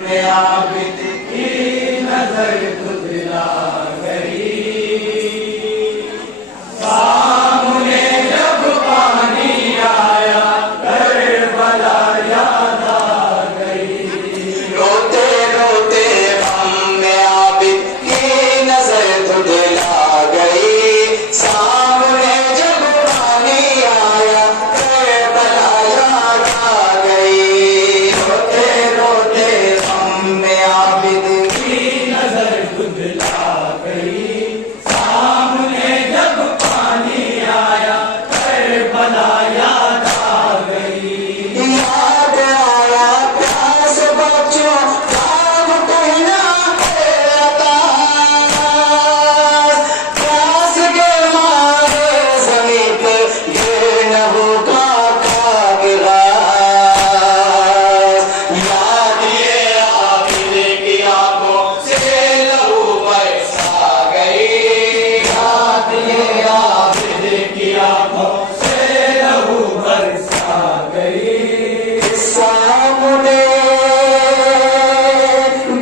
आबिद की नजर तुझला गई, सामने जब पानी आया करबला याद आ गई। रोते रोते हम आबिद की नजर तुझला गई, सामने जब पानी आया करबला याद आ गई। रोते रोते आबिद की नजर तुझला गई, सामने जब पानी आया करबला याद आ गई। याद आया प्यास बच्चों काम कहना प्यास के मारे ज़मीन पे ये नबू का गिरा। याद ये आबिद की आंखों से लहू बरसा गई, याद ये आबिद की आंखों से लहू बरसा गई। सामने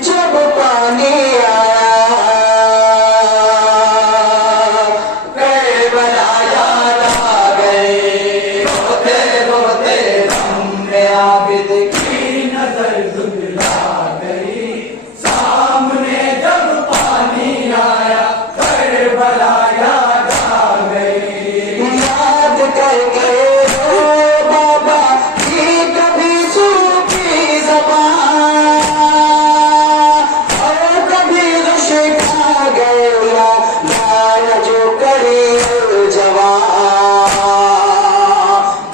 जब पानी आया करबला याद आ गई। रोते रोते हमने आबिद की नजर तुझला गई, सामने जब पानी आया करबला याद आ गई। याद करके रो बाबा की कभी सूखी ज़बान, और कभी गश खा गया यार जो करी जवान।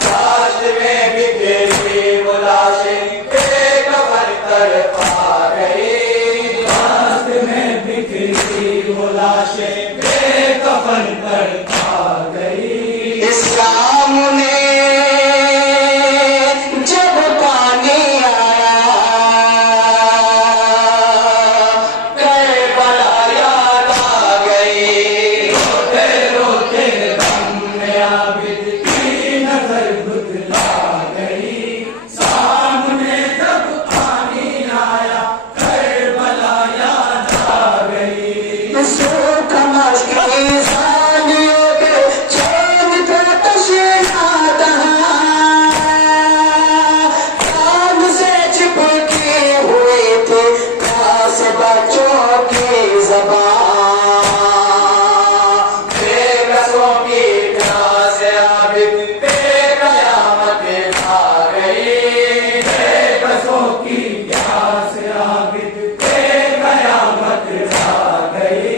काश में बिखरी वो लाशें बेखबर तड़पा गई, काश में बिखरी वो लाशें बेखबर तड़पा गई। सामने जब पानी आया करबला याद आ गई। रोते रोते हमने आबिद की नजर तुझला गई, सामने जब पानी आया करबला याद आ गई। सूख मचकी सानियों के चैन पे तशना तहाँ, कान से चिपकी हुई थी प्यास बच्चों की ज़बान। बेकसों की प्यास आबिद बेक़यामत खा गई, बेकसों की प्यास आबिद बेक़यामत खा गई।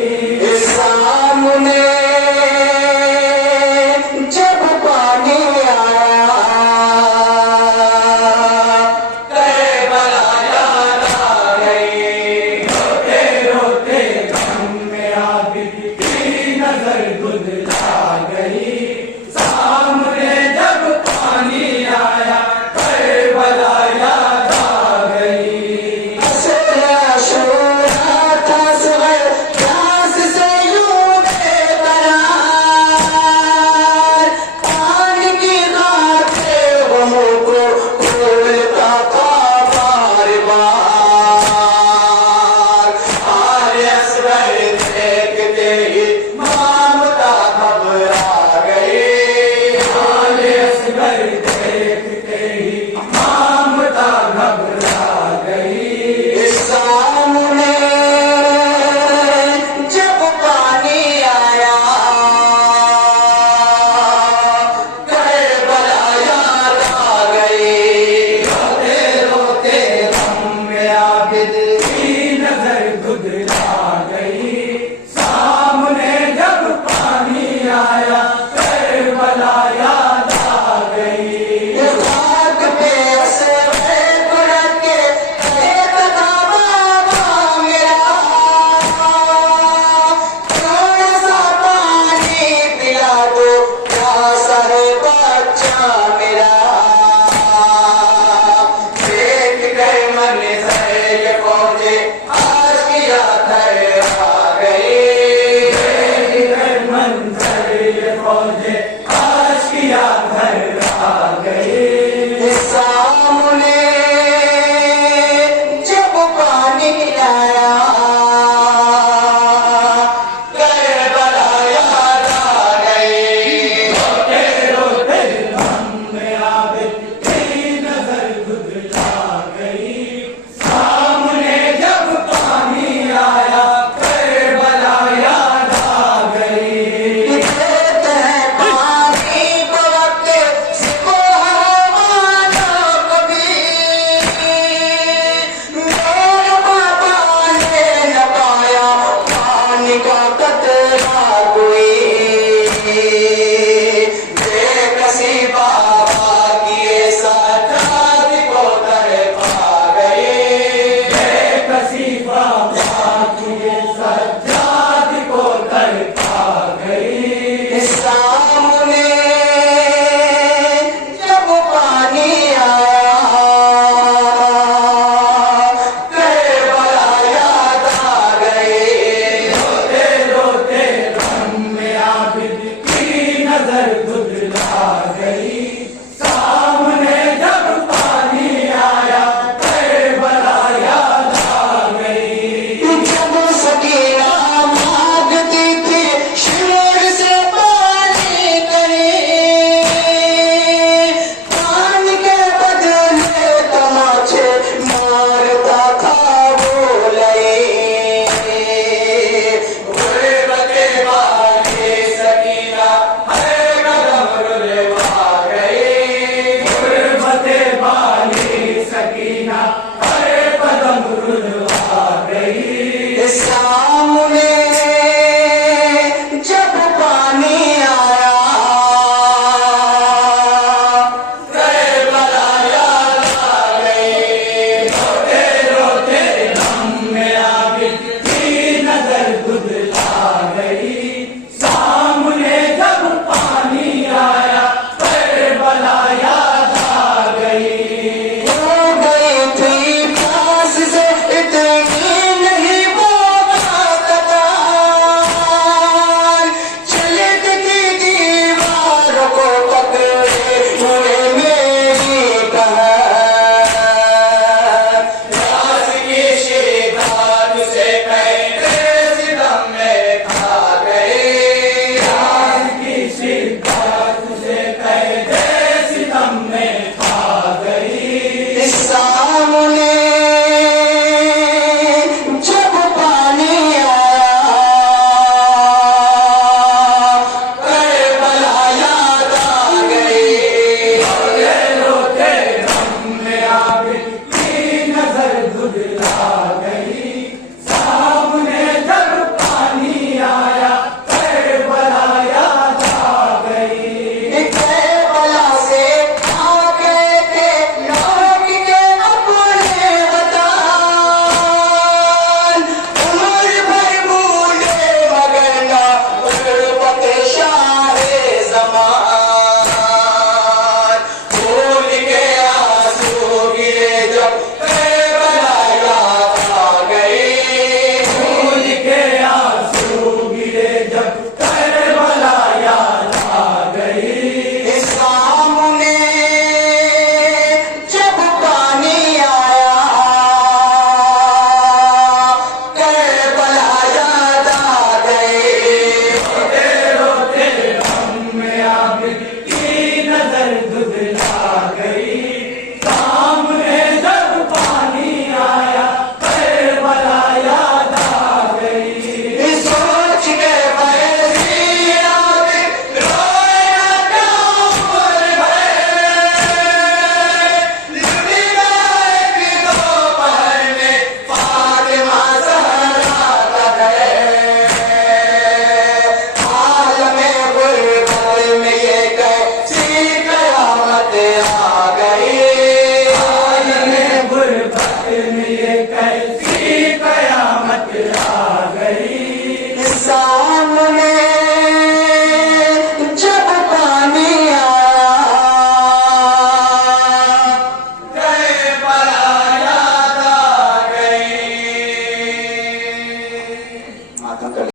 सामने जब पानी आया करबला याद आ गई। रोते रोते हमने आबिद की नजर तुझला गई, सामने जब पानी आया करबला याद आ गई। असर अशूरा था सग़र प्यास से यूं बेकरार, पानी की खातिर गमों को खोलता था बार बार। आले असगर देखते ही ममता घबरा गई, आले असगर देखते ही ममता घबरा गई। सामने जब पानी आया करबला याद आ गई। रोते रोते हमने आबिद